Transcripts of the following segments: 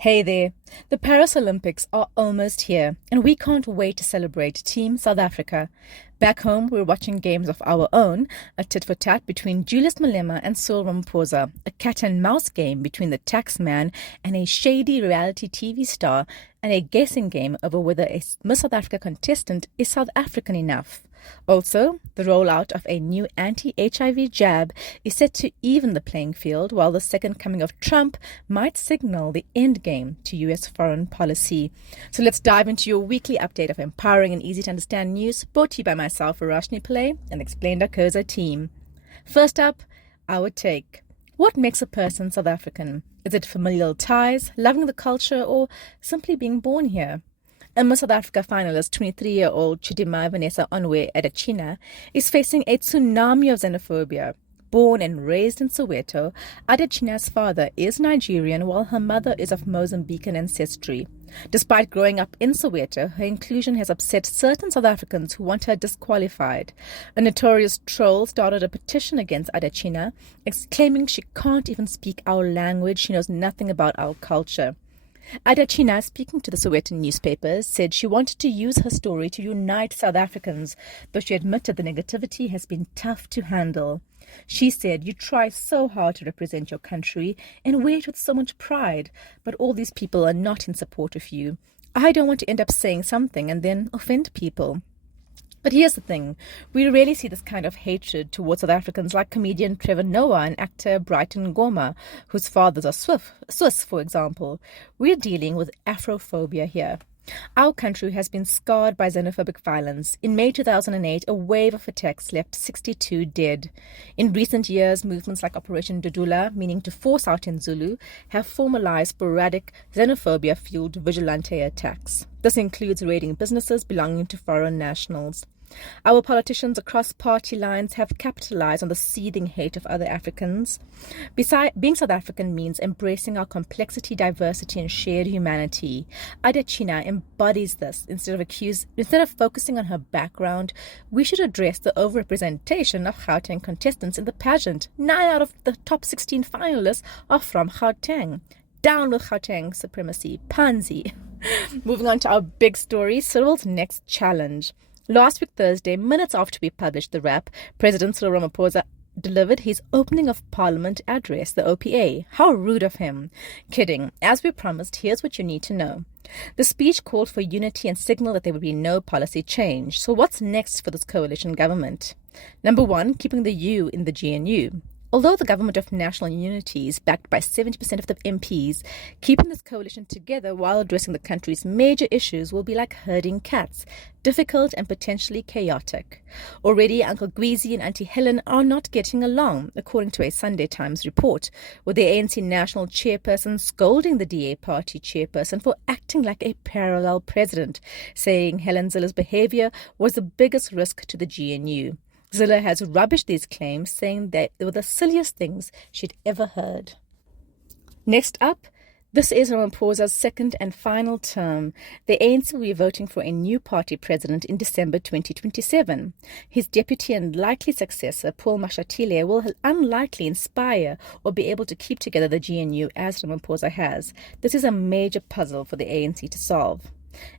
Hey there. The Paris Olympics are almost here, and we can't wait to celebrate Team South Africa. Back home, we're watching games of our own, a tit-for-tat between Julius Malema and Cyril Ramaphosa, a cat-and-mouse game between the taxman and a shady reality TV star, and a guessing game over whether a Miss South Africa contestant is South African enough. Also, the rollout of a new anti-HIV jab is set to even the playing field, while the second coming of Trump might signal the end game to U.S. foreign policy. So let's dive into your weekly update of empowering and easy-to-understand news, brought to you by myself, Verashni Pillay, and the Explained Akosa team. First up, our take. What makes a person South African? Is it familial ties, loving the culture, or simply being born here? A Miss South Africa finalist, 23-year-old Chidimai Vanessa Onwe Adachina, is facing a tsunami of xenophobia. Born and raised in Soweto, Adachina's father is Nigerian while her mother is of Mozambican ancestry. Despite growing up in Soweto, her inclusion has upset certain South Africans who want her disqualified. A notorious troll started a petition against Adachina, claiming she can't even speak our language, she knows nothing about our culture. Adachina, speaking to the Sowetan newspapers, said she wanted to use her story to unite South Africans, though she admitted the negativity has been tough to handle. She said, "You try so hard to represent your country and wear it with so much pride, but all these people are not in support of you. I don't want to end up saying something and then offend people." But here's the thing, we rarely see this kind of hatred towards South Africans like comedian Trevor Noah and actor Brighton Goma, whose fathers are Swiss, for example. We're dealing with Afrophobia here. Our country has been scarred by xenophobic violence. In May 2008, a wave of attacks left 62 dead. In recent years, movements like Operation Dudula, meaning to force out in Zulu, have formalized sporadic xenophobia-fueled vigilante attacks. This includes raiding businesses belonging to foreign nationals. Our politicians across party lines have capitalized on the seething hate of other Africans. Besides, being South African means embracing our complexity, diversity, and shared humanity. Adachina embodies this. Instead of focusing on her background, we should address the overrepresentation of Gauteng contestants in the pageant. 9 out of the top 16 finalists are from Gauteng. Down with Gauteng supremacy. Pansy. Moving on to our big story, Cyril's next challenge. Last week Thursday, minutes after we published the wrap, President Cyril Ramaphosa delivered his opening of Parliament address, the OPA. How rude of him. Kidding. As we promised, here's what you need to know. The speech called for unity and signaled that there would be no policy change. So what's next for this coalition government? Number one, keeping the U in the GNU. Although the government of national unity is backed by 70% of the MPs, keeping this coalition together while addressing the country's major issues will be like herding cats, difficult and potentially chaotic. Already, Uncle Gweezy and Auntie Helen are not getting along, according to a Sunday Times report, with the ANC national chairperson scolding the DA party chairperson for acting like a parallel president, saying Helen Zilla's behavior was the biggest risk to the GNU. Zilla has rubbished these claims, saying that they were the silliest things she'd ever heard. Next up, this is Ramaphosa's second and final term. The ANC will be voting for a new party president in December 2027. His deputy and likely successor, Paul Mashatile, will unlikely inspire or be able to keep together the GNU as Ramaphosa has. This is a major puzzle for the ANC to solve.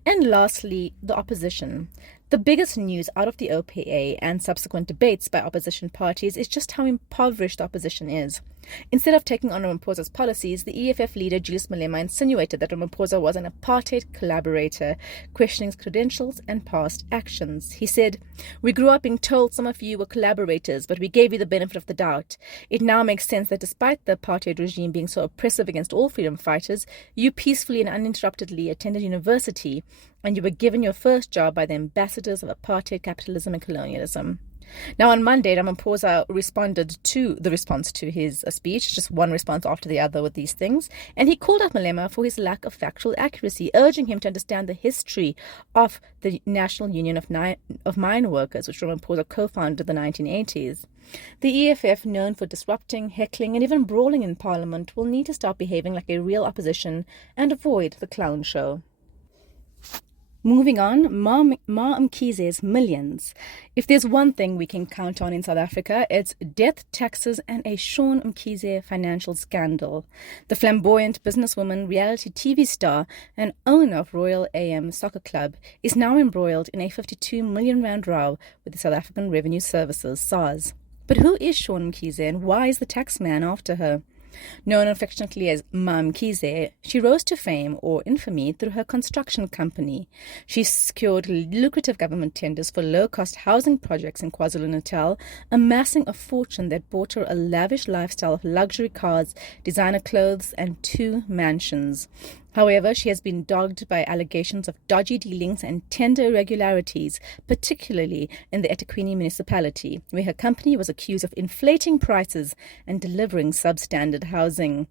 And lastly, the opposition. The biggest news out of the OPA and subsequent debates by opposition parties is just how impoverished the opposition is. Instead of taking on Ramaphosa's policies, the EFF leader Julius Malema insinuated that Ramaphosa was an apartheid collaborator, questioning his credentials and past actions. He said, "We grew up being told some of you were collaborators, but we gave you the benefit of the doubt. It now makes sense that despite the apartheid regime being so oppressive against all freedom fighters, you peacefully and uninterruptedly attended university, and you were given your first job by the ambassadors of apartheid capitalism and colonialism." Now, on Monday, Ramaphosa responded to the response to his speech, just one response after the other with these things, and he called out Malema for his lack of factual accuracy, urging him to understand the history of the National Union of Mine Workers, which Ramaphosa co-founded in the 1980s. The EFF, known for disrupting, heckling, and even brawling in Parliament, will need to start behaving like a real opposition and avoid the clown show. Moving on, Ma Mkhize's millions. If there's one thing we can count on in South Africa, it's death, taxes, and a Sean Mkhize financial scandal. The flamboyant businesswoman, reality TV star, and owner of Royal AM Soccer Club is now embroiled in a 52 million rand row with the South African Revenue Services, SARS. But who is Sean Mkhize and why is the taxman after her? Known affectionately as Ma Mkhize, she rose to fame or infamy through her construction company. She secured lucrative government tenders for low-cost housing projects in KwaZulu-Natal, amassing a fortune that bought her a lavish lifestyle of luxury cars, designer clothes, and 2 mansions. However, she has been dogged by allegations of dodgy dealings and tender irregularities, particularly in the eThekwini municipality, where her company was accused of inflating prices and delivering substandard housing.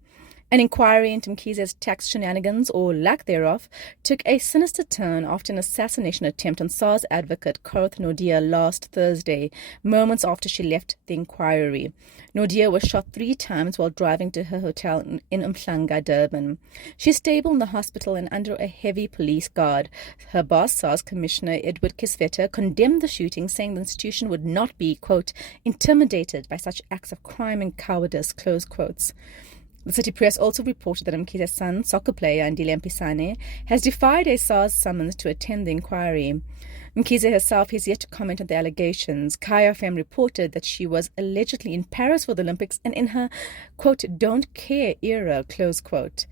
An inquiry into Mkhize's tax shenanigans, or lack thereof, took a sinister turn after an assassination attempt on SARS advocate Korath Nordia last Thursday, moments after she left the inquiry. Nordia was shot 3 times while driving to her hotel in Umhlanga, Durban. She's stable in the hospital and under a heavy police guard. Her boss, SARS Commissioner Edward Kisveta, condemned the shooting, saying the institution would not be, quote, intimidated by such acts of crime and cowardice, close quotes. The City Press also reported that Mkhize's son, soccer player Andile Mpisane, has defied a SARS summons to attend the inquiry. Mkhize herself has yet to comment on the allegations. Kaya FM reported that she was allegedly in Paris for the Olympics and in her, quote, don't care era, close quote.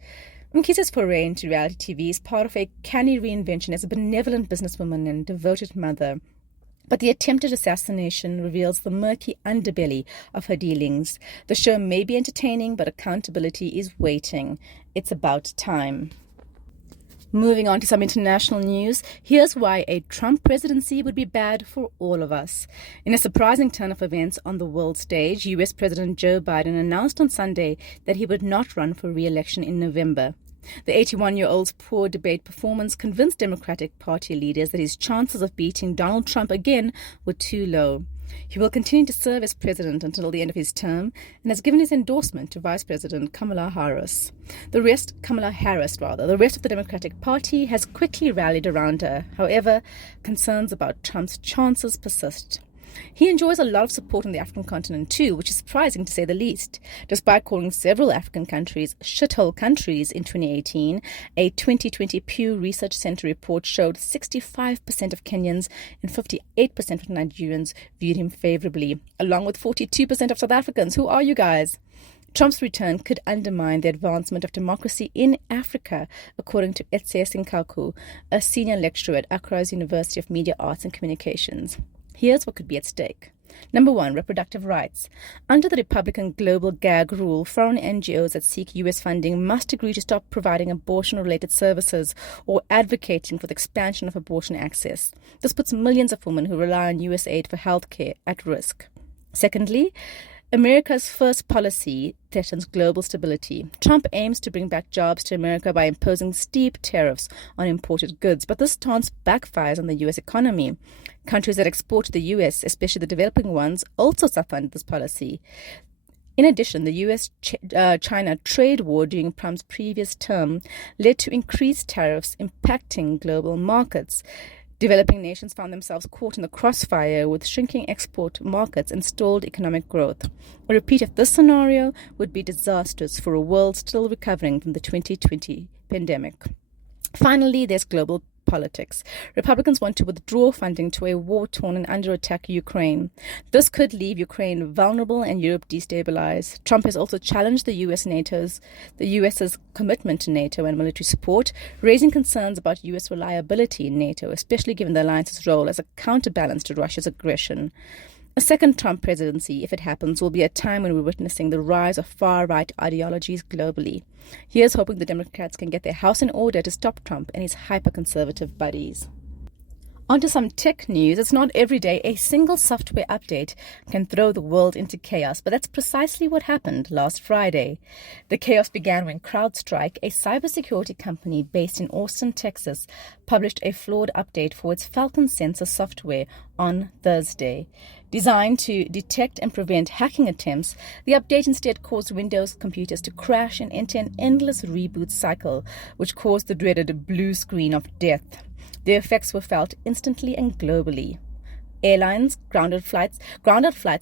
Mkhize's foray into reality TV is part of a canny reinvention as a benevolent businesswoman and devoted mother. But the attempted assassination reveals the murky underbelly of her dealings. The show may be entertaining, but accountability is waiting. It's about time. Moving on to some international news, here's why a Trump presidency would be bad for all of us. In a surprising turn of events on the world stage, US President Joe Biden announced on Sunday that he would not run for re-election in November. The 81-year-old's poor debate performance convinced Democratic Party leaders that his chances of beating Donald Trump again were too low. He will continue to serve as president until the end of his term and has given his endorsement to Vice President Kamala Harris. The rest of the Democratic Party has quickly rallied around her. However, concerns about Trump's chances persist. He enjoys a lot of support on the African continent too, which is surprising to say the least. Despite calling several African countries shithole countries in 2018, a 2020 Pew Research Center report showed 65% of Kenyans and 58% of Nigerians viewed him favorably, along with 42% of South Africans. Who are you guys? Trump's return could undermine the advancement of democracy in Africa, according to Etse Sinkaku, a senior lecturer at Accra's University of Media Arts and Communications. Here's what could be at stake. Number 1, reproductive rights. Under the Republican global gag rule, foreign NGOs that seek U.S. funding must agree to stop providing abortion-related services or advocating for the expansion of abortion access. This puts millions of women who rely on U.S. aid for health care at risk. Secondly, America's first policy threatens global stability. Trump aims to bring back jobs to America by imposing steep tariffs on imported goods, but this stance backfires on the U.S. economy. Countries that export to the U.S., especially the developing ones, also suffer under this policy. In addition, the U.S.-China trade war during Trump's previous term led to increased tariffs impacting global markets. Developing nations found themselves caught in the crossfire with shrinking export markets and stalled economic growth. A repeat of this scenario would be disastrous for a world still recovering from the 2020 pandemic. Finally, there's global politics. Republicans want to withdraw funding to a war-torn and under-attack Ukraine. This could leave Ukraine vulnerable and Europe destabilized. Trump has also challenged the US's commitment to NATO and military support, raising concerns about US reliability in NATO, especially given the alliance's role as a counterbalance to Russia's aggression. A second Trump presidency, if it happens, will be a time when we're witnessing the rise of far-right ideologies globally. Here's hoping the Democrats can get their house in order to stop Trump and his hyper-conservative buddies. On to some tech news. It's not every day a single software update can throw the world into chaos, but that's precisely what happened last Friday. The chaos began when CrowdStrike, a cybersecurity company based in Austin, Texas, published a flawed update for its Falcon sensor software on Thursday. Designed to detect and prevent hacking attempts, the update instead caused Windows computers to crash and enter an endless reboot cycle, which caused the dreaded blue screen of death. The effects were felt instantly and globally. Airlines grounded flights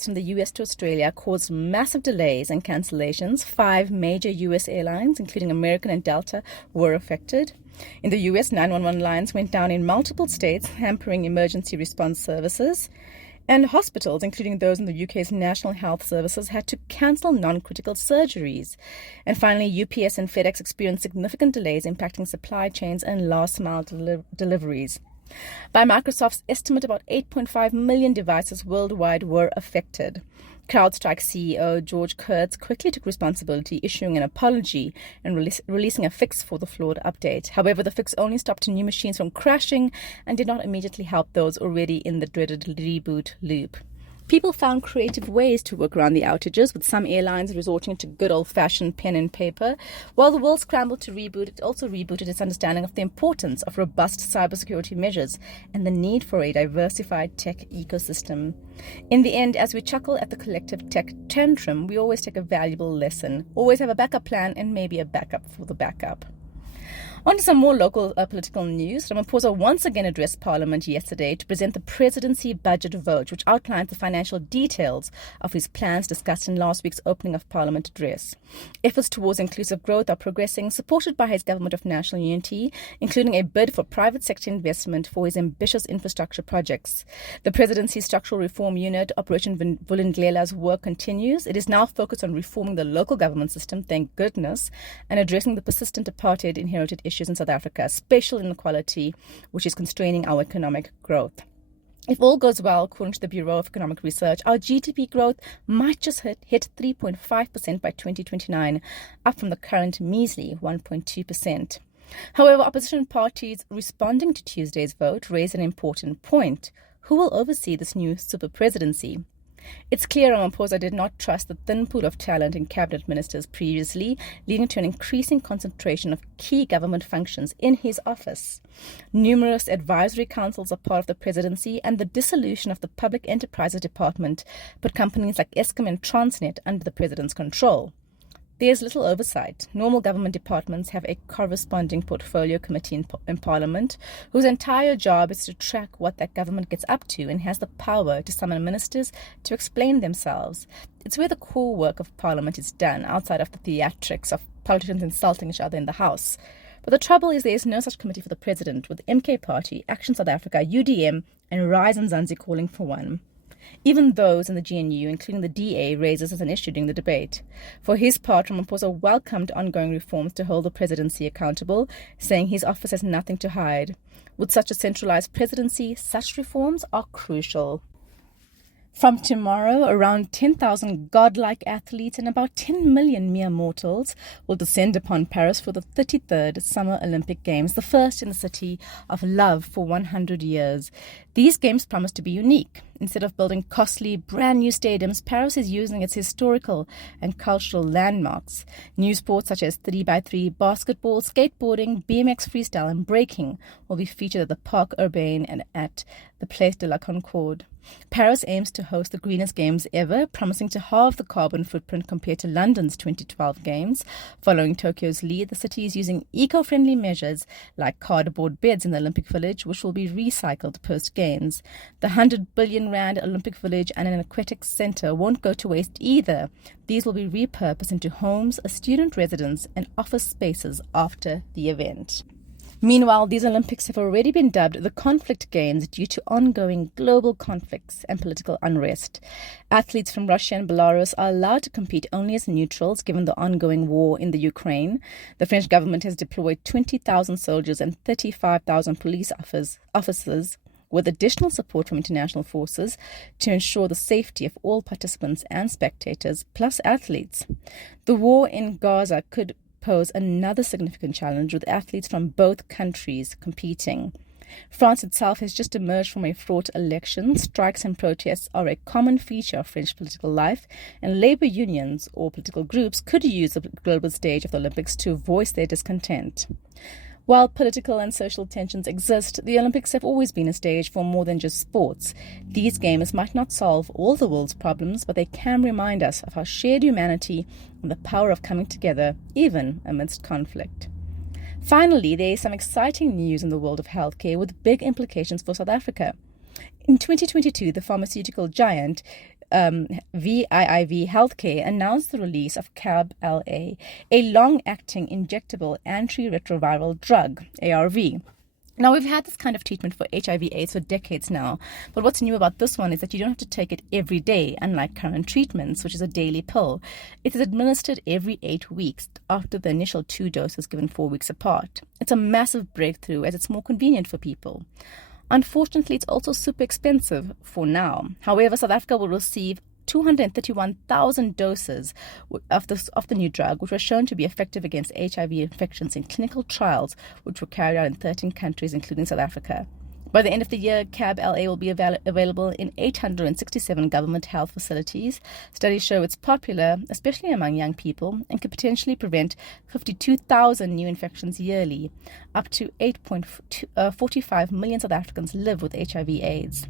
from the US to Australia caused massive delays and cancellations. 5 major US airlines, including American and Delta, were affected. In the US, 911 lines went down in multiple states, hampering emergency response services. And hospitals, including those in the UK's National Health Services, had to cancel non-critical surgeries. And finally, UPS and FedEx experienced significant delays impacting supply chains and last-mile deliveries. By Microsoft's estimate, about 8.5 million devices worldwide were affected. CrowdStrike CEO George Kurtz quickly took responsibility, issuing an apology and releasing a fix for the flawed update. However, the fix only stopped new machines from crashing and did not immediately help those already in the dreaded reboot loop. People found creative ways to work around the outages, with some airlines resorting to good old-fashioned pen and paper. While the world scrambled to reboot, it also rebooted its understanding of the importance of robust cybersecurity measures and the need for a diversified tech ecosystem. In the end, as we chuckle at the collective tech tantrum, we always take a valuable lesson. Always have a backup plan and maybe a backup for the backup. On to some more local political news. Ramaphosa once again addressed Parliament yesterday to present the presidency budget vote, which outlines the financial details of his plans discussed in last week's opening of Parliament address. Efforts towards inclusive growth are progressing, supported by his government of national unity, including a bid for private sector investment for his ambitious infrastructure projects. The presidency's structural reform unit, Operation Vulindlela's work continues. It is now focused on reforming the local government system, thank goodness, and addressing the persistent apartheid inherited issues in South Africa, spatial inequality, which is constraining our economic growth. If all goes well, according to the Bureau of Economic Research, our GDP growth might just hit 3.5% by 2029, up from the current measly 1.2%. However, opposition parties responding to Tuesday's vote raised an important point. Who will oversee this new super presidency? It's clear Ramaphosa did not trust the thin pool of talent in cabinet ministers previously, leading to an increasing concentration of key government functions in his office. Numerous advisory councils are part of the presidency, and the dissolution of the Public Enterprises Department put companies like Eskom and Transnet under the president's control. There's little oversight. Normal government departments have a corresponding portfolio committee in Parliament, whose entire job is to track what that government gets up to and has the power to summon ministers to explain themselves. It's where the core work of Parliament is done, outside of the theatrics of politicians insulting each other in the House. But the trouble is there is no such committee for the president, with MK Party, Action South Africa, UDM, and Rise and Zanzi calling for one. Even those in the GNU, including the DA, raised this as an issue during the debate. For his part, Ramaphosa welcomed ongoing reforms to hold the presidency accountable, saying his office has nothing to hide. With such a centralized presidency, such reforms are crucial. From tomorrow, around 10,000 godlike athletes and about 10 million mere mortals will descend upon Paris for the 33rd Summer Olympic Games, the first in the city of love for 100 years. These games promise to be unique. Instead of building costly, brand new stadiums, Paris is using its historical and cultural landmarks. New sports such as 3x3, basketball, skateboarding, BMX freestyle, and breaking will be featured at the Parc Urbain and at the Place de la Concorde. Paris aims to host the greenest games ever, promising to halve the carbon footprint compared to London's 2012 games. Following Tokyo's lead, the city is using eco-friendly measures like cardboard beds in the Olympic Village, which will be recycled post-games. The 100 billion rand Olympic Village and an aquatic centre won't go to waste either. These will be repurposed into homes, a student residence, and office spaces after the event. Meanwhile, these Olympics have already been dubbed the conflict games due to ongoing global conflicts and political unrest. Athletes from Russia and Belarus are allowed to compete only as neutrals given the ongoing war in the Ukraine. The French government has deployed 20,000 soldiers and 35,000 police officers with additional support from international forces to ensure the safety of all participants and spectators, plus athletes. The war in Gaza could pose another significant challenge, with athletes from both countries competing. France itself has just emerged from a fraught election. Strikes and protests are a common feature of French political life, and labor unions or political groups could use the global stage of the Olympics to voice their discontent. While political and social tensions exist, the Olympics have always been a stage for more than just sports. These games might not solve all the world's problems, but they can remind us of our shared humanity and the power of coming together, even amidst conflict. Finally, there is some exciting news in the world of healthcare with big implications for South Africa. In 2022, the pharmaceutical giant VIIV Healthcare announced the release of CAB-LA, a long-acting injectable antiretroviral drug, ARV. Now, we've had this kind of treatment for HIV/AIDS for decades now, but what's new about this one is that you don't have to take it every day, unlike current treatments, which is a daily pill. It is administered every 8 weeks after the initial 2 doses given 4 weeks apart. It's a massive breakthrough as it's more convenient for people. Unfortunately, it's also super expensive for now. However, South Africa will receive 231,000 doses of the new drug, which was shown to be effective against HIV infections in clinical trials, which were carried out in 13 countries, including South Africa. By the end of the year, CAB-LA will be available in 867 government health facilities. Studies show it's popular, especially among young people, and could potentially prevent 52,000 new infections yearly. Up to 8.45 million South Africans live with HIV/AIDS.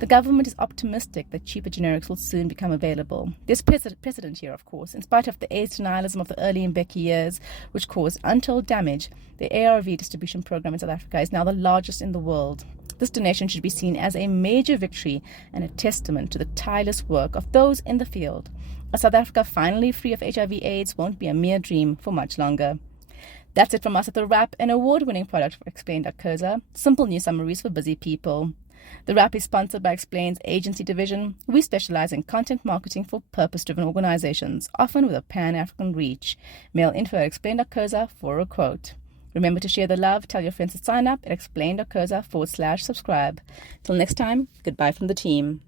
The government is optimistic that cheaper generics will soon become available. There's precedent here, of course. In spite of the AIDS denialism of the early Mbeki years, which caused untold damage, the ARV distribution program in South Africa is now the largest in the world. This donation should be seen as a major victory and a testament to the tireless work of those in the field. A South Africa finally free of HIV/AIDS won't be a mere dream for much longer. That's it from us at The Wrap, an award-winning product for Explain.co.za. Simple news summaries for busy people. The Wrap is sponsored by Explain's agency division. We specialize in content marketing for purpose-driven organizations, often with a pan-African reach. Mail info at Explain.co.za for a quote. Remember to share the love, tell your friends to sign up at explain.co.za/subscribe. Till next time, goodbye from the team.